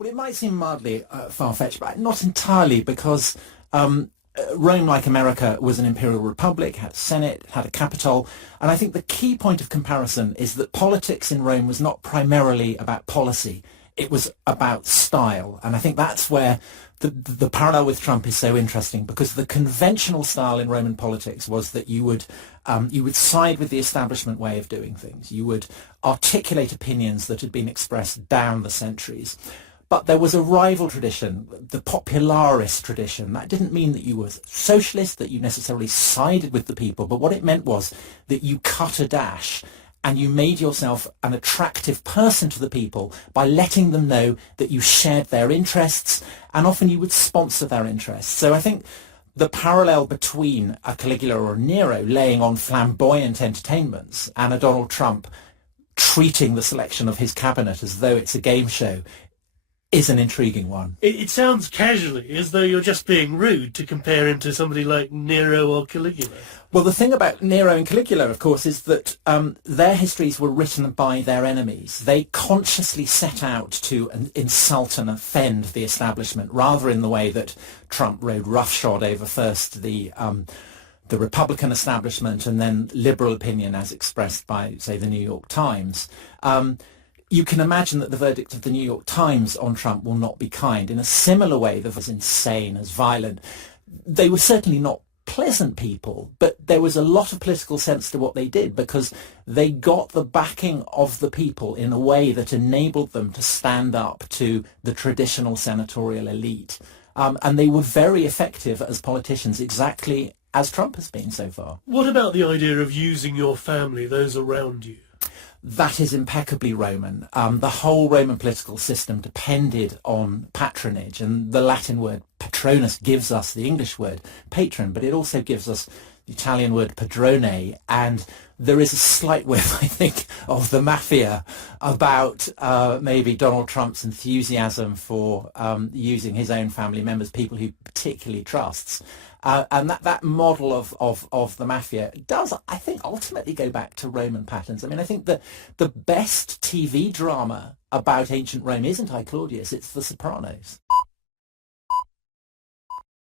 Well, it might seem mildly far-fetched, but not entirely, because Rome, like America, was an imperial republic, had a senate, had a capital, and I think the key point of comparison is that politics in Rome was not primarily about policy, it was about style, and I think that's where the parallel with Trump is so interesting, because the conventional style in Roman politics was that you would side with the establishment way of doing things, you would articulate opinions that had been expressed down the centuries. But there was a rival tradition, the popularist tradition. That didn't mean that you were socialist, that you necessarily sided with the people, but what it meant was that you cut a dash and you made yourself an attractive person to the people by letting them know that you shared their interests, and often you would sponsor their interests. So I think the parallel between a Caligula or a Nero laying on flamboyant entertainments and a Donald Trump treating the selection of his cabinet as though it's a game show is an intriguing one. It sounds casually as though you're just being rude to compare him to somebody like Nero or Caligula. Well, the thing about Nero and Caligula, of course, is that their histories were written by their enemies. They consciously set out to insult and offend the establishment, rather in the way that Trump rode roughshod over first the Republican establishment and then liberal opinion as expressed by, say, the New York Times. You can imagine that the verdict of the New York Times on Trump will not be kind. In a similar way, that was insane, as violent. They were certainly not pleasant people, but there was a lot of political sense to what they did, because they got the backing of the people in a way that enabled them to stand up to the traditional senatorial elite. And they were very effective as politicians, exactly as Trump has been so far. What about the idea of using your family, those around you? That is impeccably Roman. The whole Roman political system depended on patronage, and the Latin word patronus gives us the English word patron, but it also gives us the Italian word padrone, and there is a slight whiff, I think, of the mafia about maybe Donald Trump's enthusiasm for using his own family members, people he particularly trusts. And that model of the mafia does, I think, ultimately go back to Roman patterns. I mean, I think that the best TV drama about ancient Rome isn't I, Claudius, it's The Sopranos.